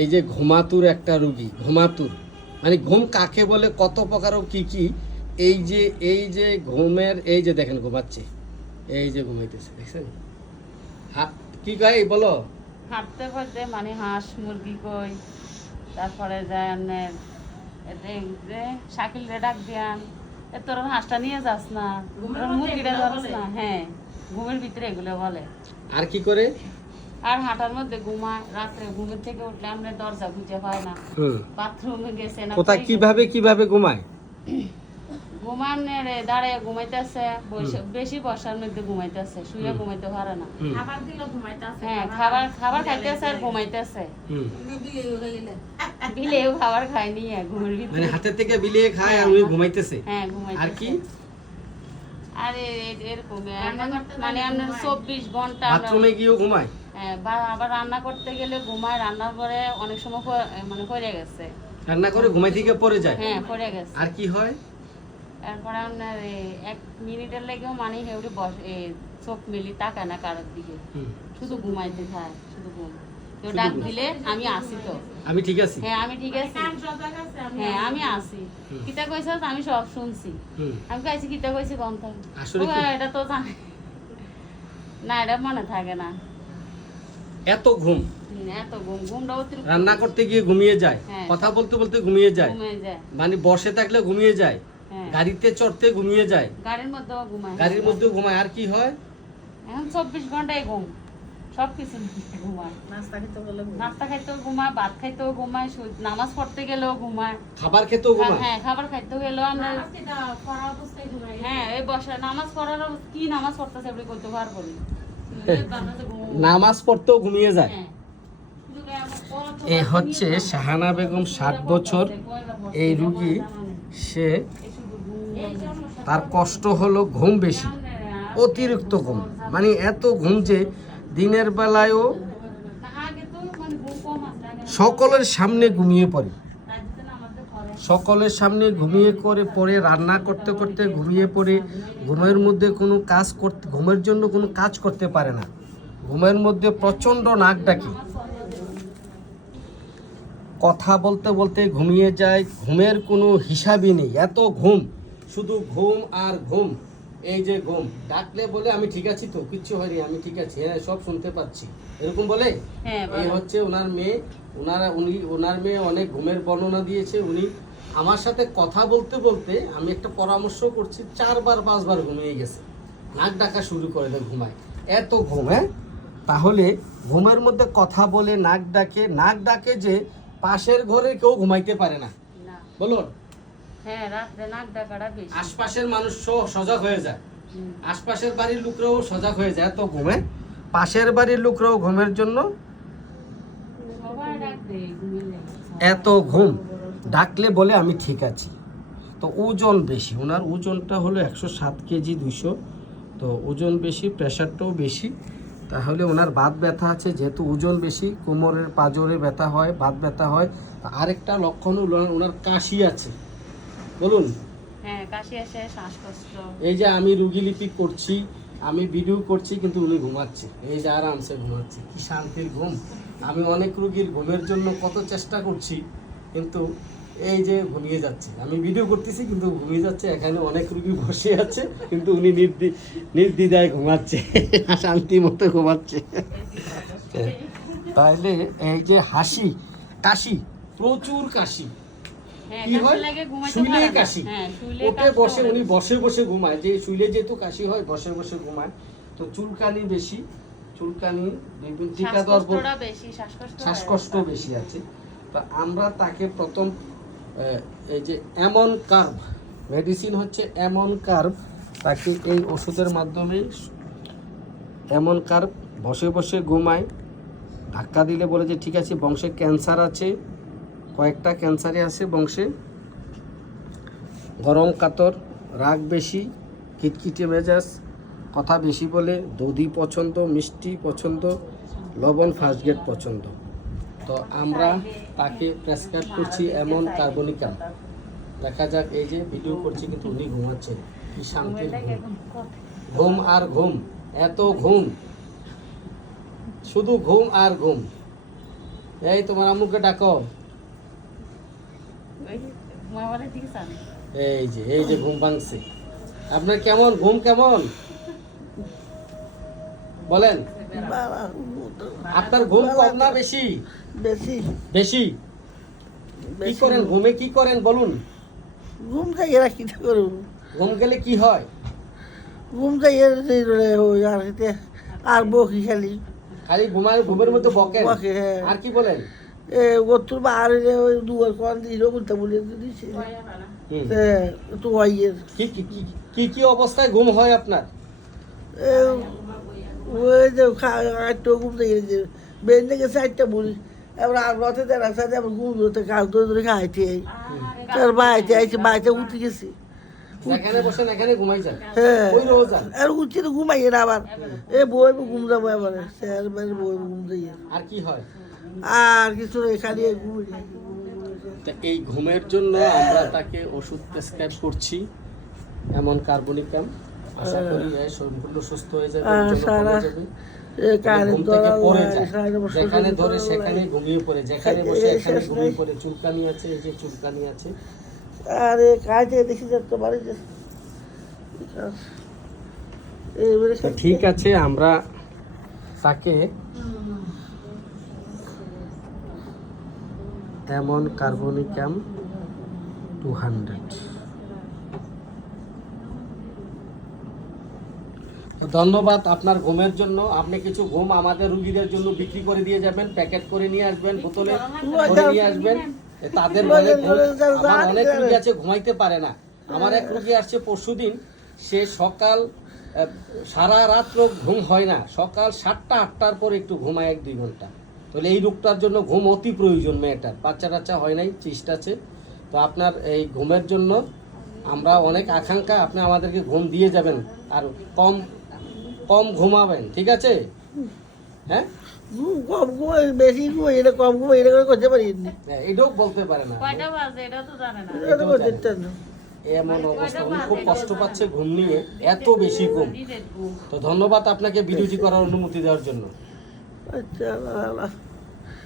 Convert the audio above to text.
এই যে ঘুমাতুর একটা রুগী, ঘুমাতুর মানে ঘুম কাকে বলে, কত প্রকার ও কি কি। এই যে ঘুমের, এই যে দেখেন ঘুমাচ্ছে, এই যে ঘুমাইতেছে দেখছেন। কি কয় বলো? হাঁটতে পারতে মানে হাঁস মুরগি কই, তারপরে যায় আপনার যে শাকিল রে ডাক দিয়ান, তোর হাঁসটা নিয়ে যাস না, তোর মুরগিটা ধরস না। হ্যাঁ, ঘুমের ভিতরে এগুলো বলে। আর কি করে? আর হাঁটার মধ্যে ঘুমায়, রাত্রে ঘুমের থেকে উঠলে আমরা দরজা খুঁজে পায় না, বাথরুমে গেছে না কোথায় কিভাবে ঘুমায়? ঘুমানে রে দাঁড়ায় ঘুমাইতেছে, বেশি বর্ষার মধ্যে ঘুমাইতেছে, শুয়ে ঘুমাইতে পারে না। খাবার দিলে ঘুমাইতেছে। হ্যাঁ, খাবার খাইতেছে আর ঘুমাইতেছে। বিলেও খাবার খায়নি ঘুমের মানে ভিতরে, হাতের থেকে বিলিয়ে খায় আর ওই ঘুমাইতেছে। হ্যাঁ ঘুমাইতেছে। আর কি? আরে এরকম মানে আপনার 24 ঘন্টা বাথরুমে গিয়েও ঘুমায়। হ্যাঁ, আবার রান্না করতে গেলে ঘুমায়, রান্নার পরে অনেক সময় মানে পড়ে গেছে, রান্না করে ঘুমাই থেকে পড়ে যায়। হ্যাঁ পড়ে গেছে। আর কি হয়? তারপরে আপনার 1 মিনিটের লাগেও মানে হেউড়ি চোখ মিলি তাকায় না কারোর দিকে, শুধু ঘুমাইতে থাকে, শুধু ঘুম। কেউ ডাক দিলে আমি আসি, তো আমি ঠিক আছি। হ্যাঁ আমি ঠিক আছি, হ্যাঁ আমি আসি। কিতা কইছ আমি সব শুনছি, আমি কইছি কিতা কইছি কোন থাকে আসলে এটা তো জানে না, এটা মনে থাকে না। এত ঘুম, এত ঘুমটা অতিরিক্ত। রান্না করতে গিয়ে ঘুমিয়ে যায়, হ্যাঁ। কথা বলতে বলতে ঘুমিয়ে যায়, ঘুমিয়ে যায়, মানে বসে থাকলে ঘুমিয়ে যায়, হ্যাঁ। গাড়িতে চড়তে ঘুমিয়ে যায়, গাড়ির মধ্যেও ঘুমায়, গাড়ির মধ্যেও ঘুমায়। আর কি হয়? এখন 24 ঘন্টায় ঘুম, সবকিছু ঘুমায়। নাস্তা খাইতেও ঘুমায়, ভাত খাইতেও ঘুমায়, নামাজ পড়তে গেলেও ঘুমায়, খাবার খেতেও ঘুমায়। হ্যাঁ খাবার খাইতেও গেলেও আমরা, হ্যাঁ এই বসে নামাজ পড়ার কি নামাজ পড়তেছে এগুলো করতে পারবো না, নামাজ পড়তেও ঘুমিয়ে যায়। হ্যাঁ। এ হচ্ছে শাহানা বেগম, 60 বছর। এই রুগী, সে তার কষ্ট হলো ঘুম বেশি, অতিরিক্ত ঘুম, মানে এত ঘুম যে দিনের বেলায়ও সকলের সামনে ঘুমিয়ে পড়ে, সকলের সামনে ঘুমিয়ে পড়ে, রান্না করতে করতে ঘুমিয়ে পড়ে, ঘুমের মধ্যে কোনো কাজ করতে, ঘুমের জন্য কোনো কাজ করতে পারে না, ঘুমের মধ্যে প্রচণ্ড নাক ডাকে, কথা বলতে বলতে ঘুমিয়ে যায়, ঘুমের কোনো হিসাবই নেই, এত ঘুম, শুধু ঘুম আর ঘুম। এই যে ঘুম, ডাকলে বলে আমি ঠিক আছি, তো কিচ্ছু হয়নি, আমি ঠিক আছি, হ্যাঁ সব শুনতে পাচ্ছি, এরকম বলে। এই হচ্ছে ওনার মেয়ে, ওনার মেয়ে অনেক ঘুমের বর্ণনা দিয়েছে। উনি আমার সাথে কথা বলতে বলতে, আমি একটা পরামর্শ করছি, 4বার 5বার ঘুমিয়ে গেছে, নাক ডাকা শুরু করে দেয়, ঘুমায়, এত ঘুম। হ্যাঁ, তাহলে ঘুমের মধ্যে কথা বলে নাক ডাকে যে পাশের ঘরে কেউ ঘুমাইতে পারে না, বলুন। হ্যাঁ, রাতে নাক ডাকাটা বেশি, আশপাশের মানুষ সজাগ হয়ে যায়, আশপাশের বাড়ির লোকরাও সজাগ হয়ে যায়, এত ঘুমে। পাশের বাড়ির লোকরাও ঘুমের জন্য এত ঘুম, ডাকলে বলে আমি ঠিক আছি। তো ওজন বেশি, ওনার ওজনটা হলো 107 কেজি 200, তো ওজন বেশি, প্রেশারটাও বেশি। তাহলে ওনার বাত ব্যথা আছে, যেহেতু ওজন বেশি, কোমরের পাঁজরে ব্যথা হয়, বাত ব্যথা হয়। আরেকটা লক্ষণ হলো ওনার কাশি আছে, বলুন। হ্যাঁ, কাশি আসে, শ্বাসকষ্ট। এই যে আমি রুগীলিপি করছি, আমি ভিডিও করছি, কিন্তু উনি ঘুমাচ্ছে, এই যে আরামসে ঘুমাচ্ছে, কি শান্তির ঘুম। আমি অনেক রুগীর ঘুমের জন্য কত চেষ্টা করছি, কিন্তু এই যে ঘুমিয়ে যাচ্ছে, আমি ভিডিও করতেছি কিন্তু ঘুমিয়ে যাচ্ছে। এখানে অনেক রুগী বসে আছে, কিন্তু উনি নির্দ্বিধায় ঘুমাচ্ছে, শান্তি মতো ঘুমাচ্ছে। তাহলে এই যে হাসি, কাশি, প্রচুর কাশি, কি হয় শুইলে কাশি, ওকে বসে, উনি বসে বসে ঘুমায়, যে শুইলে যেহেতু কাশি হয়, বসে বসে ঘুমায়। তো চুলকানি বেশি, চুলকানি, টিকা দেওয়ার পর শ্বাসকষ্ট বেশি আছে। তো আমরা তাকে প্রথম এই যে এমন কার্ভ মেডিসিন হচ্ছে এমন কার্ভ, তাকে এই ওষুধের মাধ্যমে এমন কার্ভ, বসে বসে ঘুমায়, ধাক্কা দিলে বলে যে ঠিক আছে, বংশে ক্যান্সার আছে, কয়েকটা ক্যান্সারে আছে বংশে, গরম কাতর, রাগ বেশি, খিটখিটে মেজাজ, কথা বেশি বলে, দধি পছন্দ, মিষ্টি পছন্দ, লবণ ফার্স্ট গ্রেড পছন্দ। তো আমরা তাকে প্রেসক্রাইব করছি এমন কার্বনিকাম। দেখা যাক, এই যে ভিডিও করছি কিন্তু উনি ঘুমাচ্ছেন, কি শান্তির ঘুম, ঘুম আর ঘুম, এত ঘুম, শুধু ঘুম আর ঘুম। এই তোমার আম্মুকে ডাকো। ওই মোবাইলের দিকে চান। এই যে ঘুম ভাঙছে। আপনার কেমন ঘুম কেমন বলেন? আপনার ঘুম কম না বেশি? বেশি বেশি। কি করেন ঘুমে, কি করেন বলুন? ঘুম থেকে এরা কি করব? ঘুম গেলে কি হয়? ঘুম থেকে ওই আর এতে আর বকি খালি খালি ঘুমায়, ঘুমের মধ্যে বকেন? বকে, হ্যাঁ। আর কি বলেন? ওর বার ওই দুয়ার কোন দিল বলতে বলে দিছে হুম। তো আইয়ের কি কি কি কি কি অবস্থায় ঘুম হয় আপনার? ওই যে আটটা ঘুম থেকে বেঁধে গেছে আটটা বলি, এবার আর রথে দেড় সাথে আবার ঘুম ধরতে কাজ ধরে খাইতে তার বাড়িতে আইসি, বাড়িতে উঠে গেছি। এখানে বসেন, এখানে ঘুমাই যান? হ্যাঁ, ওই রোজ যান? আর উঠছি তো ঘুমাইয়ে না আবার বই ঘুম যাবো এবারে স্যার বই ঘুম যাইয়ে আর কি হয়? আর কিছু নেই, খালি ঘুমিয়ে তা এই ঘুমের জন্য আমরা তাকে ওষুধ প্রেসক্রাইব করছি, এমন কার্বনিকাম। আশা করি সম্পূর্ণ সুস্থ হয়ে যাবে, ওজন কমে যাবে। ঘুম থেকে পড়ে যায়, যেখানে ধরে সেখানে ঘুমিয়ে পড়ে, যেখানে বসে এখানে ঘুমিয়ে পড়ে। চুলকানি আছে, এই যে চুলকানি আছে। আরে কাজ থেকে দেখি যেতে পারি যে এইবারে তো ঠিক আছে, আমরা তাকে এমন কার্বনিকাম 200। ধন্যবাদ আপনার ঘুমের জন্য। আপনি কিছু ঘুম আমাদের রুগীদের জন্য বিক্রি করে দিয়ে যাবেন, প্যাকেট করে নিয়ে আসবেন, বোতলে ভরে নিয়ে আসবেন। তাদের মানে আমার অনেক রুগী আছে ঘুমাইতে পারে না। আমার এক রুগী আসছে পরশুদিন, সে সকাল সারা রাত্র ঘুম হয় না, সকাল 7টা 8টার পর একটু ঘুমায় 1-2 ঘন্টা। তাহলে এই রোগটার জন্য ঘুম অতি প্রয়োজন মেয়েটার। বাচ্চা টাচ্চা হয় নাই, চিস্ট আছে। তো আপনার এই ঘুমের জন্য আমরা অনেক আকাঙ্ক্ষা, আপনি আমাদেরকে ঘুম দিয়ে যাবেন, আর কম কম ঘুমাবেন, ঠিক আছে? হ্যাঁ, কম ঘুমাই বেশি ঘুমাই, এটা কম ঘুমাই, এটা করে করতে পারি না, এটাও বলতে পারে না। কয়টা বাজে এটা তো জানে না। এটা করতে পারতাম না। এমন অবস্থা, উনি খুব কষ্ট পাচ্ছে ঘুম নিয়ে, এত বেশি ঘুম। তো ধন্যবাদ আপনাকে ভিডিওটি করার অনুমতি দেওয়ার জন্য। আচ্ছা, আল্লাহ।